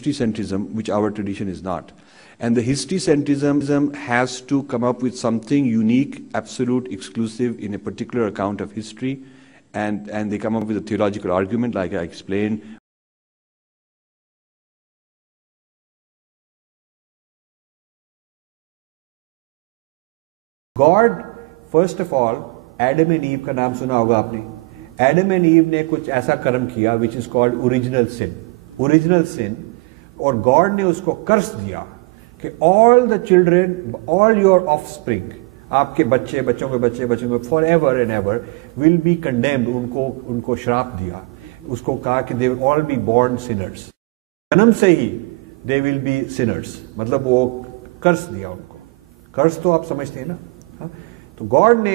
history-centrism, which our tradition is not. And the history-centrism has to come up with something unique, absolute, exclusive in a particular account of history, and they come up with a theological argument, like I explained. God first of all, Adam and ewe का नाम सुना होगा आपने. Adam and ewe ने कुछ ऐसा कर्म किया which is called original sin. Original sin, और गॉड ने उसको कर्स दिया कि all the children, all your offspring, आपके बच्चे, बच्चों के बच्चे, बच्चों के, for ever and ever will be condemned. उनको श्राप दिया. उसको कहा कि they will all be born sinners. जन्म से ही दे विल बी सिनर्स, मतलब वो कर्स दिया उनको. कर्स तो आप समझते हैं ना. तो गॉड ने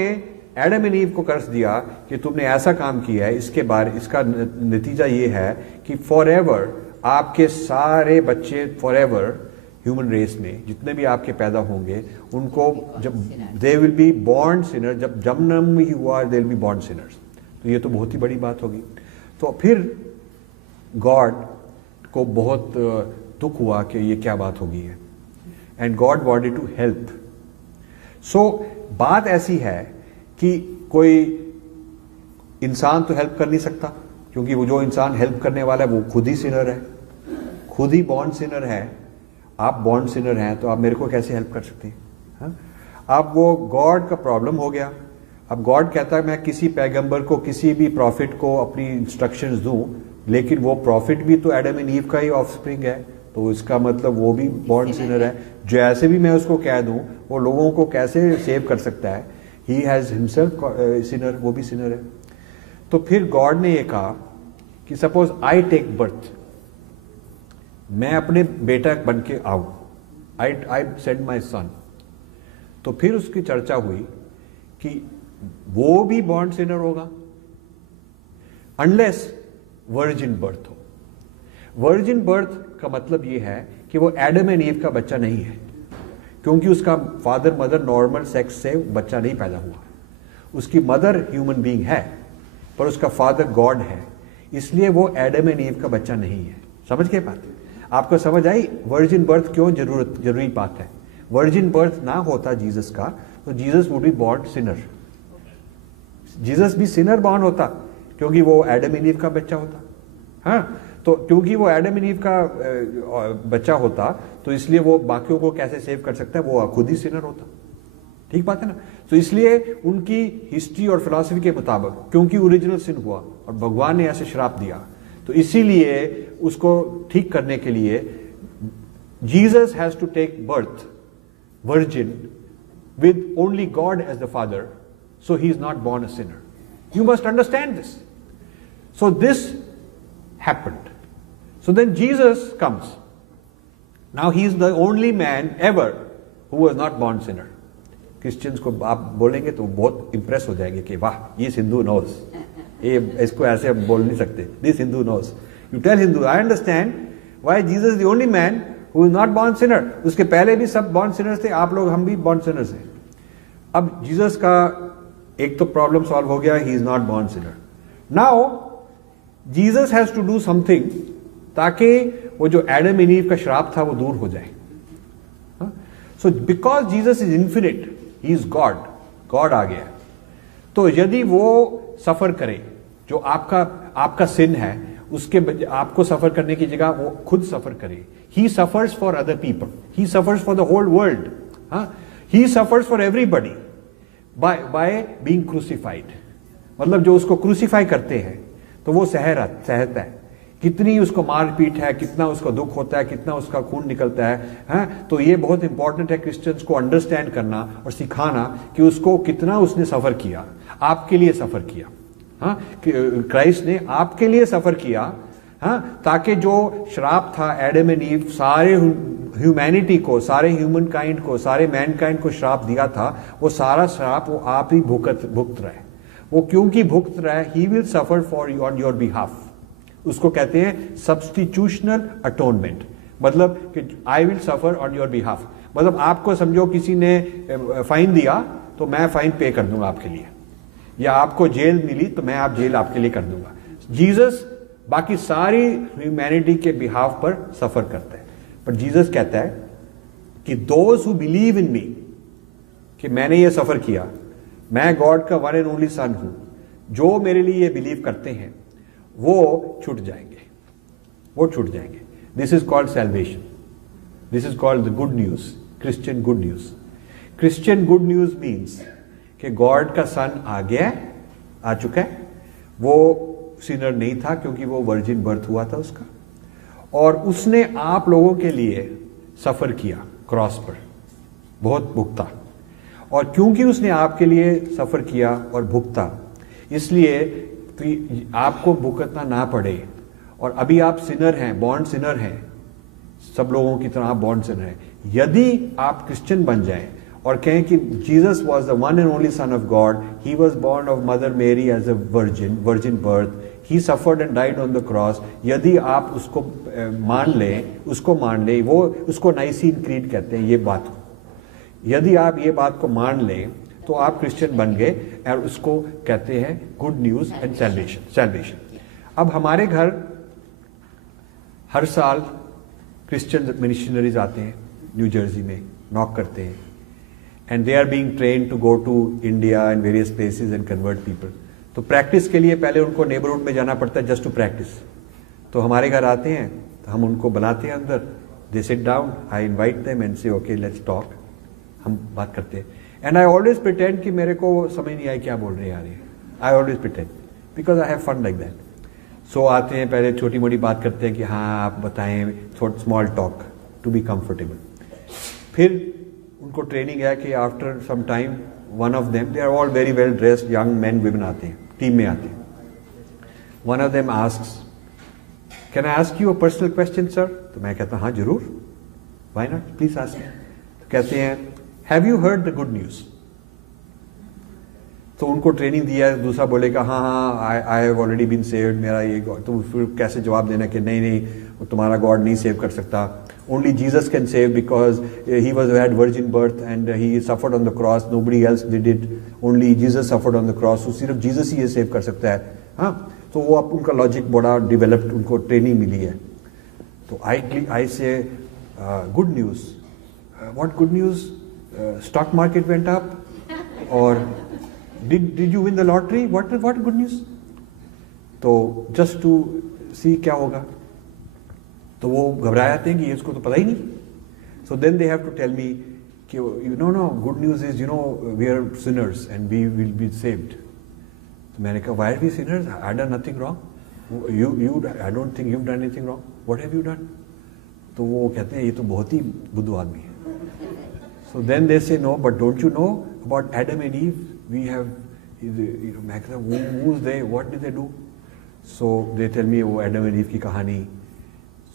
एडम एंड ईव को कर्स दिया कि तुमने ऐसा काम किया है, इसके बारे, इसका नतीजा ये है कि फॉर एवर आपके सारे बच्चे, फॉर एवर ह्यूमन रेस में जितने भी आपके पैदा होंगे, उनको जब दे विल बी बॉर्न सिनर, जब जन्म ही हुआ दे विल बी बॉर्न सिनर्स. तो ये तो बहुत ही बड़ी बात होगी. तो फिर गॉड को बहुत दुख हुआ कि ये क्या बात होगी है, and God wanted to help. So बात ऐसी है कि कोई इंसान तो हेल्प कर नहीं सकता, क्योंकि वो जो इंसान हेल्प करने वाला है वो खुद ही सिनर है, खुद ही बॉर्न सिनर है. आप बॉर्न सिनर हैं तो आप मेरे को कैसे हेल्प कर सकते हैं? अब वो गॉड का प्रॉब्लम हो गया. अब गॉड कहता है मैं किसी पैगंबर को, किसी भी प्रॉफिट को अपनी इंस्ट्रक्शंस दूं, लेकिन वो प्रॉफिट भी तो एडम एंड ईव का ही ऑफस्प्रिंग है, तो इसका मतलब वो भी बॉर्न सिनर है. जैसे भी मैं उसको कह दूं, वो लोगों को कैसे सेव कर सकता है? ही हैज हिमसेल्फ सिनर, वो भी सिनर है. तो फिर गॉड ने ये कहा कि सपोज आई टेक बर्थ, मैं अपने बेटा बन के आऊं, आई सेंड माई सन. तो फिर उसकी चर्चा हुई कि वो भी बॉर्न सिनर होगा अनलेस वर्जिन बर्थ हो. वर्जिन बर्थ का मतलब यह है कि वो एडम एंड ईव का बच्चा नहीं है, क्योंकि उसका फादर मदर नॉर्मल सेक्स से बच्चा नहीं पैदा हुआ. उसकी मदर ह्यूमन बीइंग है, पर उसका फादर गॉड है, इसलिए वो एडम एंड ईव का बच्चा नहीं है. समझ के बात? आपको समझ आई वर्जिन बर्थ क्यों जरूरी बात है? वर्जिन बर्थ ना होता जीसस का, तो Jesus would be born Sinner. Jesus भी सिनर बॉर्न होता, क्योंकि वो एडम एंड ईव का बच्चा होता. हाँ, तो क्योंकि वो एडम एंड ईव का बच्चा होता, तो इसलिए वो बाकियों को कैसे सेव कर सकता है? वो खुद ही सिनर होता. ठीक बात है ना. तो इसलिए उनकी हिस्ट्री और फिलॉसफी के मुताबिक, क्योंकि ओरिजिनल सिन हुआ और भगवान ने ऐसे श्राप दिया, तो इसीलिए उसको ठीक करने के लिए Jesus has to take birth virgin with only God as the father, so he is not born a sinner. You must understand this. So this happened. So then Jesus comes. Now he is the only man ever who was not born sinner. Christians को आप बोलेंगे तो बहुत impress हो जाएंगे कि वाह, ये हिंदू knows. ये इसको ऐसे बोल नहीं सकते. This Hindu knows. You tell Hindu, I understand why Jesus is the only man who is not born sinner. उसके पहले भी सब born sinners थे, आप लोग, हम भी born sinners हैं. अब Jesus का एक तो problem solve हो गया, he is not born sinner. Now Jesus has to do something ताकि वो जो एडम एंड ईव का श्राप था वो दूर हो जाए. So because Jesus is infinite, he is God, God आ गया. तो यदि वो सफर करे, जो आपका सिन है, उसके आपको सफर करने की जगह वो खुद सफर करे. He suffers for other people, he suffers for the whole world, he suffers for everybody by being crucified. मतलब जो उसको क्रूसिफाई करते हैं तो वो सहता है. कितनी उसको मारपीट है, कितना उसको दुख होता है, कितना उसका खून निकलता है. तो ये बहुत इंपॉर्टेंट है क्रिश्चियंस को अंडरस्टैंड करना और सिखाना कि उसको कितना उसने सफर किया, आपके लिए सफर किया. क्राइस्ट ने आपके लिए सफर किया, ताकि जो श्राप था एडम एंड ईव, सारे ह्यूमैनिटी को, सारे ह्यूमन काइंड को, सारे मैनकाइंड को श्राप दिया था, वो सारा श्राप वो आप ही भुगत रहे. वो क्योंकि भुगत रहा है, he will suffer for you on your behalf. उसको कहते हैं सब्स्टिट्यूशनल अटोनमेंट. मतलब कि I will suffer on your behalf. मतलब आपको समझो किसी ने फाइन दिया तो मैं फाइन पे कर दूंगा आपके लिए, या आपको जेल मिली तो मैं आप जेल आपके लिए कर दूंगा. जीसस बाकी सारी ह्यूमैनिटी के बिहाफ पर सफर करता है। पर जीसस कहता है कि दोज हु बिलीव इन मी, कि मैंने ये सफर किया, मैं गॉड का वन एंड ओनली सन हूं, जो मेरे लिए ये बिलीव करते हैं वो छूट जाएंगे, वो छूट जाएंगे। This is called salvation, this is called the good news, Christian good news. Christian good news means कि गॉड का सन आ गया, आ चुका है। वो सिनर नहीं था क्योंकि वो वर्जिन बर्थ हुआ था उसका, और उसने आप लोगों के लिए सफर किया क्रॉस पर, बहुत भुगता। और क्योंकि उसने आपके लिए सफर किया और भुगता, इसलिए कि आपको भुगतना ना पड़े। और अभी आप सिनर हैं, बॉर्न सिनर हैं, सब लोगों की तरह आप बॉर्न सिनर हैं। यदि आप क्रिश्चियन बन जाएं और कहें कि Jesus was the one and only son of God, he was born of Mother Mary as a virgin birth, he suffered and died on the cross, यदि आप उसको मान लें, उसको मान लें, वो उसको नाइसीन क्रीड कहते हैं ये बात को, यदि आप ये बात को मान लें तो आप क्रिश्चियन बन गए, और उसको कहते हैं गुड न्यूज एंड सैल्वेशन। अब हमारे घर हर साल क्रिश्चियन मिशनरीज आते हैं न्यू जर्सी में, नॉक करते हैं, and they are being trained to go to India and various places and convert people. तो प्रैक्टिस के लिए पहले उनको नेबरहुड में जाना पड़ता है, जस्ट टू प्रैक्टिस। तो हमारे घर आते हैं तो हम उनको बुलाते हैं अंदर, they sit down, I invite them and से ओके लेट्स टॉक, हम बात करते हैं। एंड आई ऑलवेज प्रिटेंड कि मेरे को समझ नहीं आई क्या बोल रहे हैं यार ये, I always pretend because I have fun like that. So आते हैं, पहले छोटी मोटी बात करते हैं कि हाँ आप बताएं, थोड़ा small talk to be comfortable. फिर उनको ट्रेनिंग है कि after some time one of them, they are all very well dressed young man women आते हैं, टीम में आते हैं। One of them asks, can I ask you a personal question sir? तो मैं कहता हूँ हाँ जरूर, व्हाई नॉट, प्लीज आस्क। तो कहते हैं have you heard the good news? तो उनको ट्रेनिंग दिया है, दूसरा बोलेगा हाँ हाँ I have already been saved, मेरा ये गॉड। तो फिर कैसे जवाब देना कि नहीं नहीं वो तुम्हारा गॉड नहीं सेव कर सकता, only Jesus can save because he was had virgin birth and he suffered on the cross, nobody else did it, only Jesus suffered on the cross, तो सिर्फ जीसस ही ये सेव कर सकता है। हाँ, तो वो अब उनका लॉजिक बड़ा डिवेलप्ड, उनको ट्रेनिंग मिली है। तो आई से good news, what good news? Stock market went up, और did you win the lottery? What good news? तो just to see क्या होगा, तो वो घबरा जाते हैं कि इसको तो पता ही नहीं। So then they have to tell me कि no good news is we are sinners and we will be saved। तो मैंने कहा why are we sinners? I done nothing wrong। You I don't think you've done anything wrong। What have you done? तो वो कहते हैं ये तो बहुत ही बुद्धू आदमी है। So then they say no, but don't you know about Adam and Eve? We have, मैं कहता हूँ who's they? What did they do? So they tell me वो Adam and Eve की कहानी।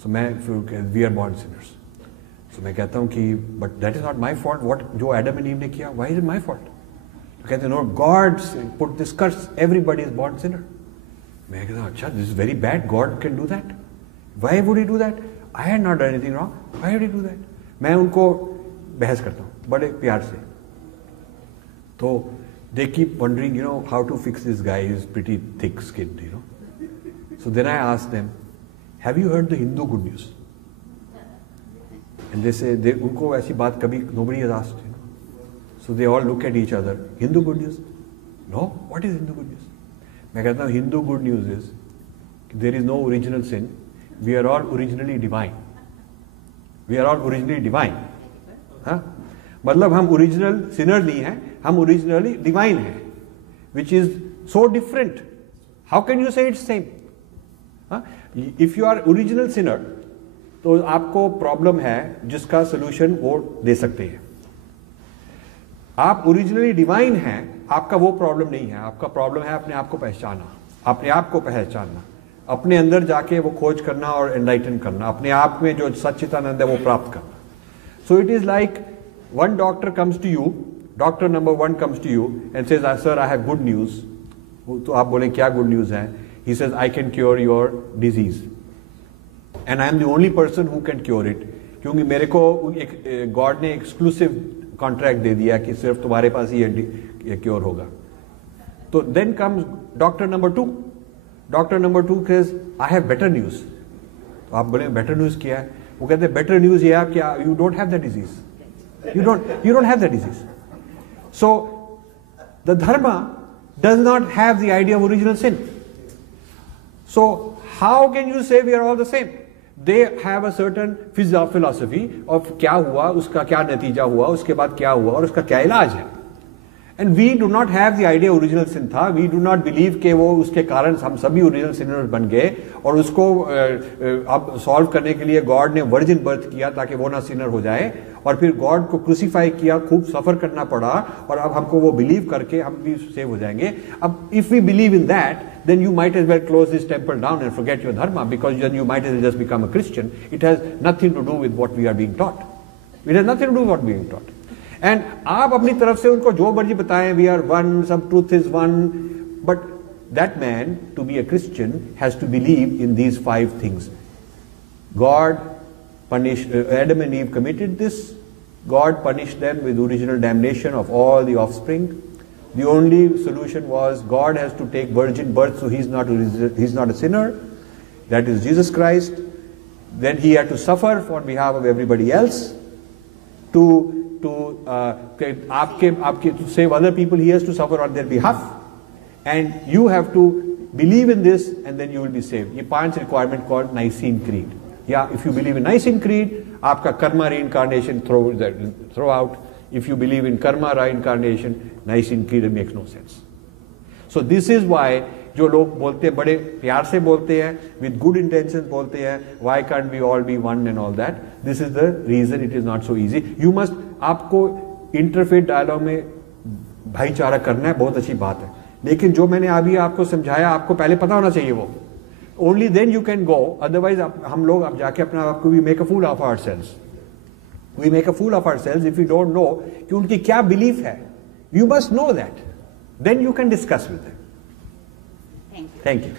So मैं फिर we are born sinners। So मैं कहता हूँ कि but that is not my fault। What जो Adam and Eve ने किया, why is it my fault? तो कहते हैं no, God put this curse, everybody is born sinner। मैं कहता हूँ अच्छा, this is very bad, God can do that। Why would he do that? I had not done anything wrong, why would he do that? मैं उनको बहस करता हूँ बड़े प्यार से। तो they keep wondering, how to fix this guy, he's pretty thick-skinned, So then I ask them, have you heard the Hindu good news? And they say, उनको ऐसी बात कभी nobody has asked, So they all look at each other. Hindu good news? No, what is Hindu good news? मैं कहता हूँ Hindu good news is there is no original sin. We are all originally divine. We are all originally divine. हाँ? मतलब हम original Sinner नहीं हैं, हम originally divine हैं, which is so different. How can you say it's same? If you are original sinner तो आपको problem है जिसका सोल्यूशन वो दे सकते हैं। आप ओरिजिनली डिवाइन हैं, आपका वो प्रॉब्लम नहीं है। आपका प्रॉब्लम है अपने आप को पहचानना, अपने आप को पहचानना, अपने अंदर जाके वो खोज करना और एनलाइटन करना, अपने आप में जो सच्चिदानंद है वो प्राप्त करना। So it is like one doctor comes to you, doctor number 1 comes to you and says, sir, I have good news। तो आप बोले क्या good news है? He says, I can cure your disease and I am the only person who can cure it, क्योंकि मेरे को God ने exclusive contract दे दिया कि सिर्फ तुम्हारे पास ही ये क्योर होगा। तो then comes doctor number 2। Doctor number 2 says, I have better news. तो आप बोले बेटर न्यूज क्या है? वो कहते हैं बेटर न्यूज ये है क्या, you don't have the disease, you don't have the disease. So the dharma does not have the idea of original sin. So how can you say we are all the same? They have a certain philosophy of क्या हुआ, उसका क्या नतीजा हुआ, उसके बाद क्या हुआ और उसका क्या इलाज है. And we do not have the idea original sin था. We do not believe कि वो उसके कारण हम सभी original sinners बन गए और उसको अब सॉल्व करने के लिए गॉड ने वर्जिन बर्थ किया ताकि वो ना सिनर हो जाए, और फिर गॉड को क्रूसीफाई किया, खूब सफर करना पड़ा, और अब हमको वो बिलीव करके हम भी सेव हो जाएंगे. अब if we believe in that, then you might as well close this temple down and forget your dharma, because then you might as well just become a Christian. It has nothing to do with what we are being taught. It has nothing to do with what we are being taught. And आप अपनी तरफ से उनको जो मर्जी बताएं, we are one, some truth is one, but that man, to be a Christian, has to believe in these 5 things. God punished, Adam and Eve committed this. God punished them with original damnation of all the offspring. The only solution was God has to take virgin birth, so he's not a sinner. That is Jesus Christ. Then he had to suffer on behalf of everybody else. To save other people, he has to suffer on their behalf. And you have to believe in this, and then you will be saved. ये 5 requirement called Nicene Creed. Yeah, if you believe in Nicene Creed, आपका karma reincarnation throw out. If you believe in karma reincarnation, Nicene Creed makes no sense. So this is why जो लोग बोलते हैं, बड़े प्यार से बोलते हैं, with good intentions बोलते हैं, why can't we all be one and all that? This is the reason it is not so easy. You must, आपको interfaith dialogue में भाईचारा करना है, बहुत अच्छी बात है, लेकिन जो मैंने अभी आपको समझाया आपको पहले पता होना चाहिए वो. Only then you can go, otherwise हम लोग अब जाके अपना आपको we make a fool of ourselves. We make a fool of ourselves if we don't know कि उनकी क्या belief है. You must know that. Then you can discuss with them. Thank you. Thank you.